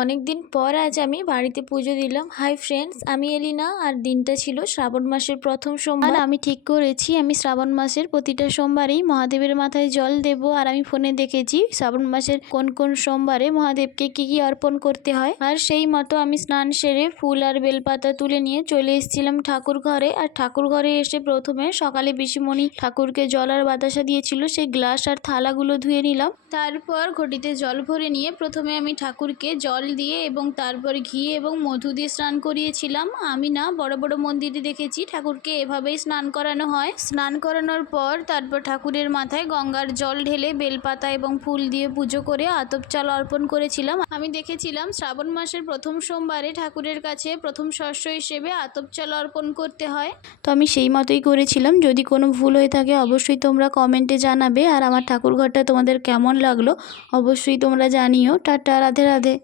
অনেক দিন পর আজ আমি বাড়িতে পুজো দিলাম। হাই ফ্রেন্ডস, আমি এলিনা। আর দিনটা ছিল শ্রাবণ মাসের প্রথম সোমবার। আমি ঠিক করেছি আমি শ্রাবণ মাসের প্রতিটা সোমবারেই মহাদেবের মাথায় জল দেব। আর আমি ফোনে দেখেছি শ্রাবণ মাসের কোন কোন সোমবারে মহাদেবকে কি কি অর্পণ করতে হয়। আর সেই মতো আমি স্নান সেরে ফুল আর বেলপাতা তুলে নিয়ে চলে এসেছিলাম ঠাকুর ঘরে। আর ঠাকুর ঘরে এসে প্রথমে সকালে পিসিমণি ঠাকুরকে জল আর বাতাসা দিয়েছিল, সেই গ্লাস আর থালাগুলো ধুয়ে নিলাম। তারপর ঘটিতে জল ভরে নিয়ে প্রথমে আমি ঠাকুরকে জল দিয়ে এবং তারপর ঘি এবং মধু দিয়ে স্নান করিয়েছিলাম। আমি না বড় বড় মন্দিরে দেখেছি ঠাকুরকে এভাবেই স্নান করানো হয়। স্নান করানোর পর তারপর ঠাকুরের মাথায় গঙ্গার জল ঢেলে বেলপাতা এবং ফুল দিয়ে পুজো করে আতপ চাল অর্পণ করেছিলাম। আমি দেখেছিলাম শ্রাবণ মাসের প্রথম সোমবারে ঠাকুরের কাছে প্রথম শস্য হিসেবে আতপ চাল অর্পণ করতে হয়। তো আমি সেই মতোই করেছিলাম। যদি কোনো ভুল হয়ে থাকে অবশ্যই তোমরা কমেন্টে জানাবে। আর আমার ঠাকুর ঘরটা তোমাদের কেমন লাগলো অবশ্যই তোমরা জানিও। টাটা, রাধে রাধে।